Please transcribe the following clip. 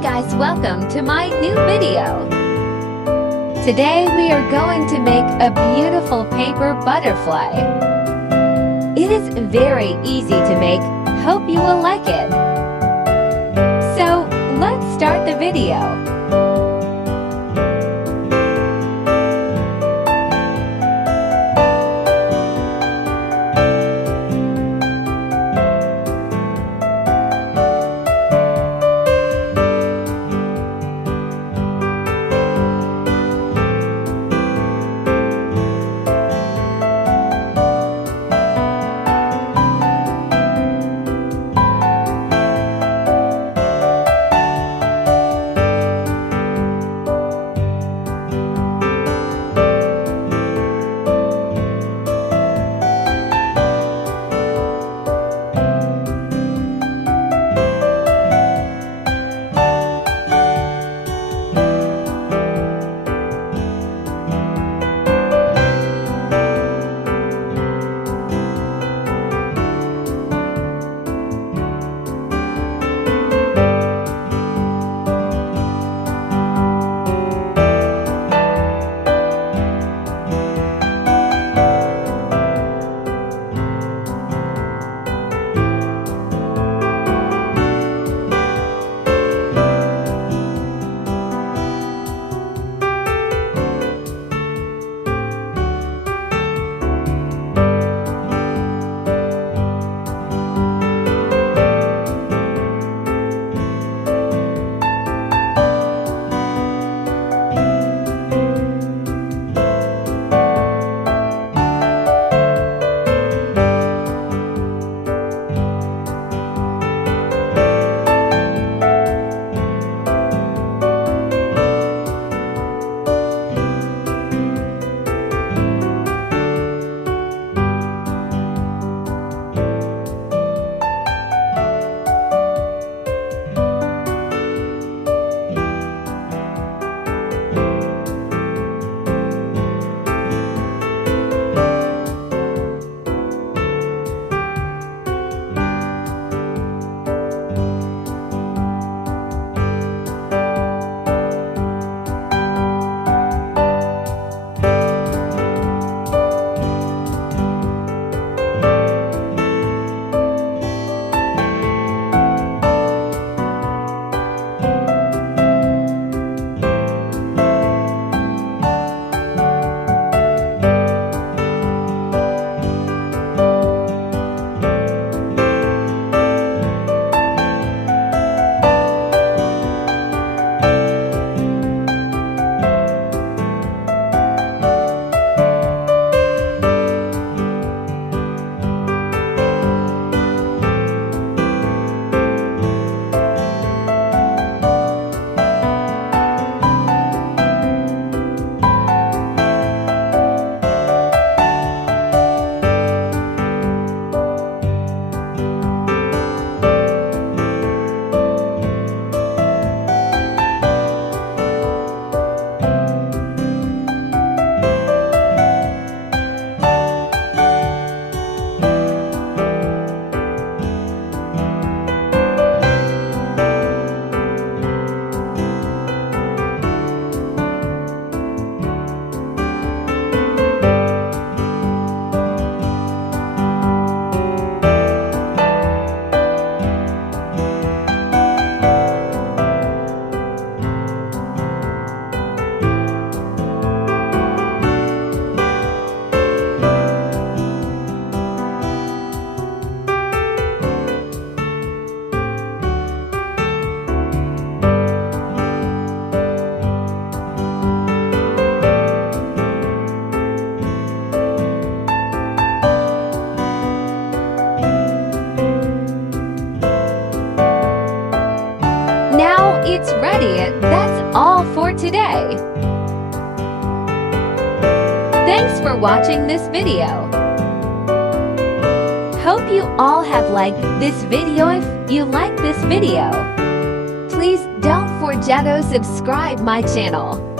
guys, welcome to my new video. Today we are going to make a beautiful paper butterfly. It is very easy to make. Hope you will like it. So let's start the video. It's ready. That's all for today. Thanks for watching this video. Hope you all have liked this video. If you like this video, please don't forget to subscribe my channel.